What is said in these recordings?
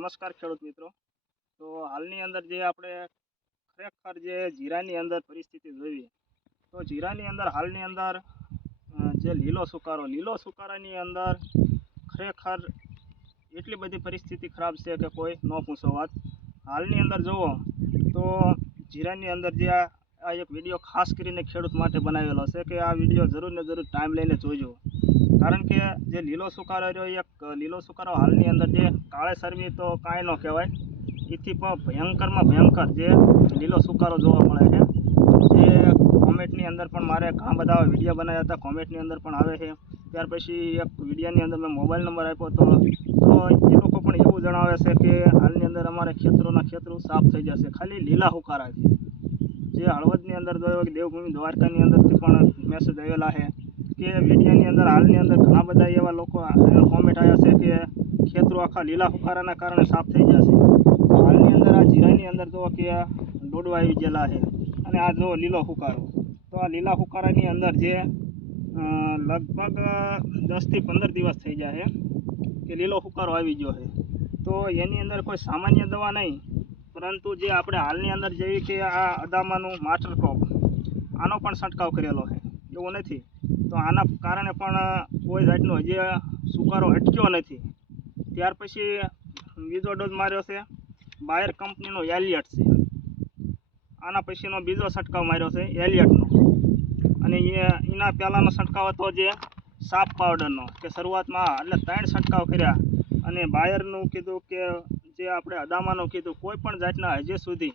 નમસ્કાર ખેડૂત મિત્રો. તો હાલની અંદર જે આપણે ખરેખર જે જીરાની અંદર પરિસ્થિતિ જોઈએ, તો જીરાની અંદર હાલની અંદર જે લીલો સુકારો, લીલો સુકારાની અંદર ખરેખર એટલી બધી પરિસ્થિતિ ખરાબ છે કે કોઈ ન પૂછો વાત. હાલની અંદર જુઓ, તો જીરાની અંદર જે આ આ એક વીડિયો ખાસ કરીને ખેડૂત માટે બનાવેલો છે કે આ વીડિયો જરૂર ને જરૂર ટાઈમ લઈને જોજો. કારણ કે જે લીલો સુકારો રહ્યો એક લીલો સુકારો હાલની અંદર જે કાળે સરવી તો કાંઈ ન કહેવાય. એથી પણ ભયંકરમાં ભયંકર જે લીલો સુકારો જોવા મળે છે. જે કોમેન્ટની અંદર પણ મારે ઘણા બધા વીડિયો બનાવ્યા હતા. કોમેન્ટની અંદર પણ આવે છે. ત્યાર પછી એક વિડીયોની અંદર મેં મોબાઈલ નંબર આપ્યો તો તો એ લોકો પણ એવું જણાવે છે કે હાલની અંદર અમારે ખેતરોના ખેતરો સાફ થઈ જશે. ખાલી લીલા હુકારાથી જે હળવદની અંદર જોયો કે દેવભૂમિ દ્વારકાની અંદરથી પણ મેસેજ આવેલા છે કે વિડીયોની અંદર, હાલની અંદર ઘણા બધા એવા લોકો કોમેન્ટ આવ્યા છે કે ખેતરો આખા લીલા ફુકારાના કારણે સાફ થઈ જશે તો હાલની અંદર, આ જીરાની અંદર જો કે દોડવા આવી ગયેલા છે. અને આ જો લીલો ફુકારો. તો આ લીલા ફુકારાની અંદર જે લગભગ દસથી પંદર દિવસ થઈ જાય છે કે લીલો ફુકારો આવી ગયો છે. તો એની અંદર કોઈ સામાન્ય દવા નહીં. પરંતુ જે આપણે હાલની અંદર જઈએ કે આ અદામાનું માસ્ટર ક્રોપ આનો પણ છંટકાવ કરેલો છે. એવું નથી. તો આના કારણે પણ કોઈ જાતનો હજી સુકારો અટક્યો નથી. ત્યાર પછી બીજો ડોઝ માર્યો છે. બાયર કંપનીનો એલિયટ છે. આના પછીનો બીજો છંટકાવ માર્યો છે એલિયટનો અને એના પહેલાંનો છંટકાવ હતો જે સાપ પાવડરનો કે શરૂઆતમાં એટલે ત્રણ છંટકાવ કર્યા. અને બાયરનું કીધું કે જે આપણે અદામાનું કીધું, કોઈ પણ જાતના હજી સુધી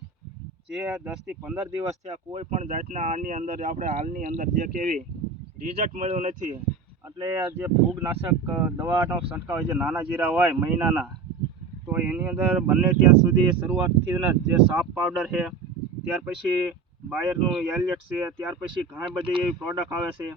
જે દસથી પંદર દિવસ થયા, કોઈ પણ જાતના આની અંદર, આપણે હાલની અંદર જે કેવી રિઝલ્ટ મળ્યું નથી. એટલે જે ફૂગનાશક દવાનો છંટકાવ જે નાના જીરા હોય, મહિનાના, તો એની અંદર બંને ત્યાં સુધી શરૂઆતથી જે સાપ પાવડર છે, ત્યાર પછી બાયરનું એલિયટ છે, ત્યાર પછી ઘણી બધી એવી પ્રોડક્ટ આવે છે,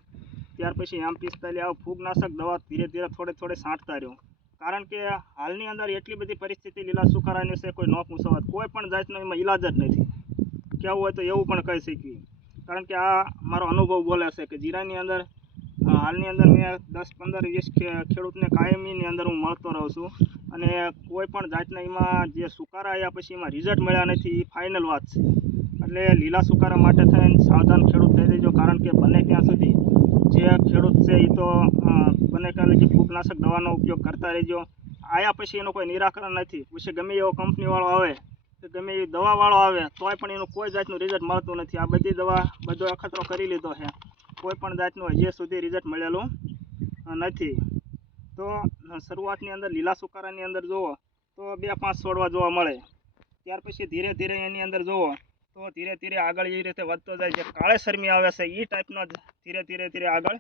ત્યાર પછી એમ પિસ્તાલીસ આવું ફૂગનાશક દવા ધીરે ધીરે થોડે થોડે છાંટતા રહ્યો. કારણ કે હાલની અંદર એટલી બધી પરિસ્થિતિ લીલા સુકારાની છે, કોઈ ન પૂછવા કોઈ પણ જાતનો એમાં ઈલાજ જ નથી. કહેવું હોય તો એવું પણ કહી શકીએ. કારણ કે આ મારો અનુભવ બોલે છે કે જીરાની અંદર હાલની અંદર મેં દસ પંદર વીસ ખેડૂતને કાયમીની અંદર હું મળતો રહું છું. અને કોઈ પણ જાતના એમાં જે સુકારા આવ્યા પછી એમાં રિઝલ્ટ મળ્યા નથી એ ફાઇનલ વાત છે. એટલે લીલા સુકારા માટે થઈને સાવધાન ખેડૂત થઈ દેજો કારણ કે બને ત્યાં સુધી છે એ તો બને ત્યાં લગી ફૂગનાશક દવાનો ઉપયોગ કરતા રહેજો. આયા પછી એનું કોઈ નિરાકરણ નથી. પછી ગમે એવો કંપનીવાળો આવે, કે ગમે એવી દવાવાળો આવે, તોય પણ એનું કોઈ જાતનું રિઝલ્ટ મળતું નથી. આ બધી દવા બધો અખતરો કરી લીધો છે. કોઈ પણ જાતનું હજી સુધી રિઝલ્ટ મળેલું નથી. તો, શરૂઆતની અંદર લીલા સુકારાની અંદર જુઓ, તો બે પાંચ છોડવા જોવા મળે. ત્યાર પછી ધીરે ધીરે એની અંદર જુઓ, તો ધીરે ધીરે આગળ એ રીતે વધતો જાય. છે કાળે શરમી આવે છે એ ટાઈપનો જ ધીરે ધીરે ધીરે આગળ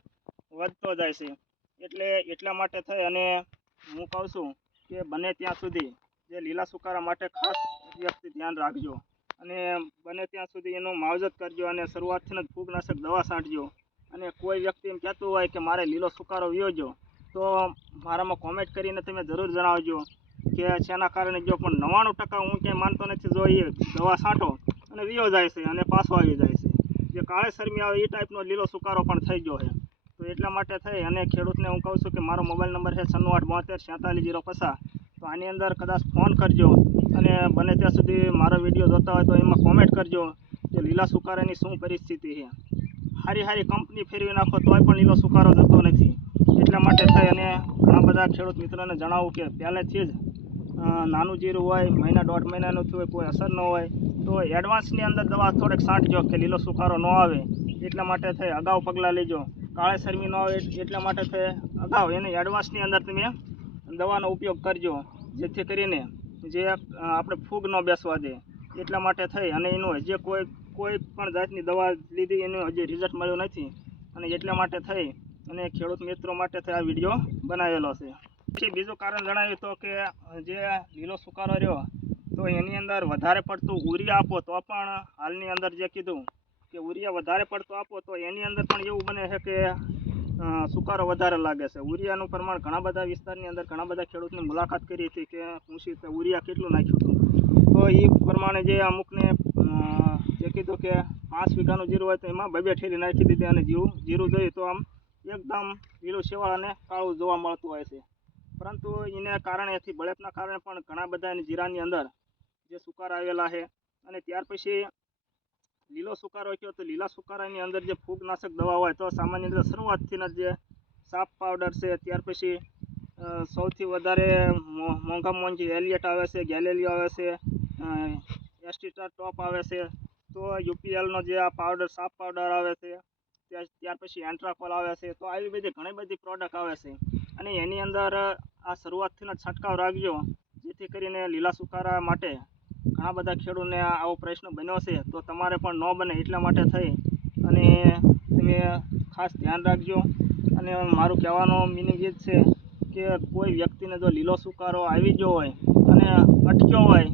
વધતો જાય છે. એટલે એટલા માટે થઈ અને હું કહું છું કે બને ત્યાં સુધી જે લીલા સુકારા માટે ખાસ વ્યક્તિ ધ્યાન રાખજો. અને બને ત્યાં સુધી એનું માવજત કરજો અને શરૂઆતથી જ ફૂગનાશક દવા છાંટજો. અને કોઈ વ્યક્તિ એમ કહેતું હોય કે મારે લીલો સુકારો વ્યોજો તો મારામાં કોમેન્ટ કરીને તમે જરૂર જણાવજો કે જેના કારણે જો પણ નવ્વાણું ટકા હું ક્યાંય માનતો નથી. જો એ દવા છાંટો અને વીયો જાય છે અને પાછો આવી જાય છે. જે કાળે શરમી આવે એ ટાઈપનો લીલો સુકારો પણ થઈ ગયો છે. તો એટલા માટે થઈ અને ખેડૂતને હું કહું છું કે મારો મોબાઈલ નંબર છે છન્નું આઠ બોતેર છેતાલીસ જીરો પચાસ. તો આની અંદર કદાચ ફોન કરજો અને બને ત્યાં સુધી મારો વીડિયો જોતા હોય તો એમાં કોમેન્ટ કરજો કે લીલા સુકારાની શું પરિસ્થિતિ છે. સારી સારી કંપની ફેરવી નાખો તોય પણ લીલો સુકારો જતો નથી. એટલા માટે થઈ અને ઘણા બધા ખેડૂત મિત્રોને જણાવું કે પહેલેથી જ નાનું જીરું હોય, મહિના દોઢ મહિનાનું થયું હોય, કોઈ અસર ન હોય, તો એડવાન્સની અંદર દવા થોડેક છાંટજો કે લીલો સુકારો ન આવે. એટલા માટે થઈ, અગાઉ પગલાં લેજો. કાળે શરમી ન આવે એટલા માટે થઈ અગાઉ એને એડવાન્સની અંદર તમે દવાનો ઉપયોગ કરજો, જેથી કરીને જે આપણે ફૂગ ન બેસવા દે. એટલા માટે થઈ અને એનું હજી કોઈ કોઈ પણ જાતની દવા લીધી એનું હજી રિઝલ્ટ મળ્યું નથી. અને એટલા માટે થઈ અને ખેડૂત મિત્રો માટે થઈ આ વીડિયો બનાવેલો છે. પછી બીજું કારણ જણાવ્યું તો કે જે લીલો સુકારો રહ્યો, તો એની અંદર વધારે પડતું ઉરી આપો તો પણ હાલની અંદર જે કીધું કે ઉરિયા વધારે પડતો આપો તો એની અંદર પણ એવું બને છે કે સુકારો વધારે લાગે છે. ઉરિયાનું પ્રમાણ ઘણા બધા વિસ્તારની અંદર ઘણા બધા ખેડૂતની મુલાકાત કરી હતી કે પૂછી ઉરિયા કેટલું નાખ્યું હતું. તો એ પ્રમાણે જે અમુકને જે કીધું કે પાંચ વીઘાનું જીરું હોય તો એમાં બે ઠેલી નાખી દીધી અને જીરું જીરું જોયું તો આમ એકદમ લીલું શેવાળ અને કાળું જોવા મળતું હોય છે. પરંતુ એને કારણે એથી બળેપના કારણે પણ ઘણા બધા એની જીરાની અંદર જે સુકાર આવેલા છે અને ત્યાર પછી લીલો સુકારો કયો તો લીલા સુકારાની અંદર જે ફૂગનાશક દવા હોય તો સામાન્ય રીતે શરૂઆતથી જે સાપ પાવડર છે, ત્યાર પછી સૌથી વધારે મો- મોંઘામાં મોંઘી એલિયટ આવે છે, ગેલેલિયો આવે છે એસ્ટિટા ટોપ આવે છે, તો યુપીએલનો જે આ પાવડર, સાપ પાવડર આવે છે, ત્યાર પછી એન્ટ્રાકોલ આવે છે, તો આવી બધી ઘણી બધી પ્રોડક્ટ આવે છે. અને એની અંદર આ શરૂઆતથી જ છંટકાવ રાખજો, જેથી કરીને લીલા સુકારા માટે ઘણા બધા ખેડૂતને આવો પ્રશ્ન બન્યો છે, તો તમારે પણ ન બને એટલા માટે થઈ. અને તમે ખાસ ધ્યાન રાખજો. અને મારું કહેવાનો મિનિંગ એ જ છે કે કોઈ વ્યક્તિને જો લીલો સુકારો આવી ગયો હોય અને અટક્યો હોય,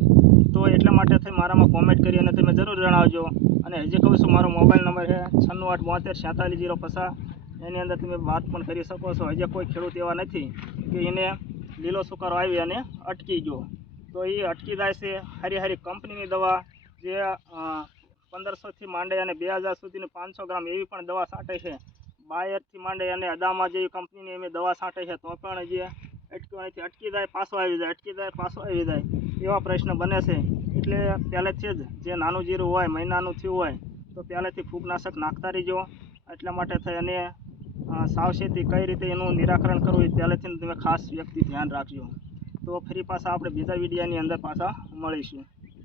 તો એટલા માટે થઈ મારામાં કોમેન્ટ કરી અને તમે જરૂર જણાવજો. અને હજી કહું છું, મારો મોબાઈલ નંબર છે છન્નું આઠ બોતેર છેતાલીસ જીરો પચાસ. એની અંદર તમે વાત પણ કરી શકો છો. હજી કોઈ ખેડૂત એવા નથી કે એને લીલો સુકારો આવી અને અટકી ગયો. તો એ અટકી જાય છે હારી હારી કંપનીની દવા જે પંદરસોથી માંડે અને બે હજાર સુધીની પાંચસો ગ્રામ એવી પણ દવા છાંટે છે. બાયરથી માંડે અને અદામા જેવી કંપનીની એમ દવા છાંટે છે, તો પણ જે અટકવાથી અટકી જાય, પાછો આવી જાય, અટકી જાય, પાછો આવી જાય, એવા પ્રશ્ન બને છે. એટલે પહેલેથી જ જે નાનું જીરું હોય, મહિનાનું થયું હોય, તો પહેલેથી ફૂગનાશક નાખતા રહીજો. એટલા માટે થઈ અને સાવચેતી કઈ રીતે એનું નિરાકરણ કરવું એ પહેલેથી તમે ખાસ વ્યક્તિ ધ્યાન રાખજો. તો ફરી પાછા આપણે બીજા વિડીયાની અંદર પાછા મળીશું.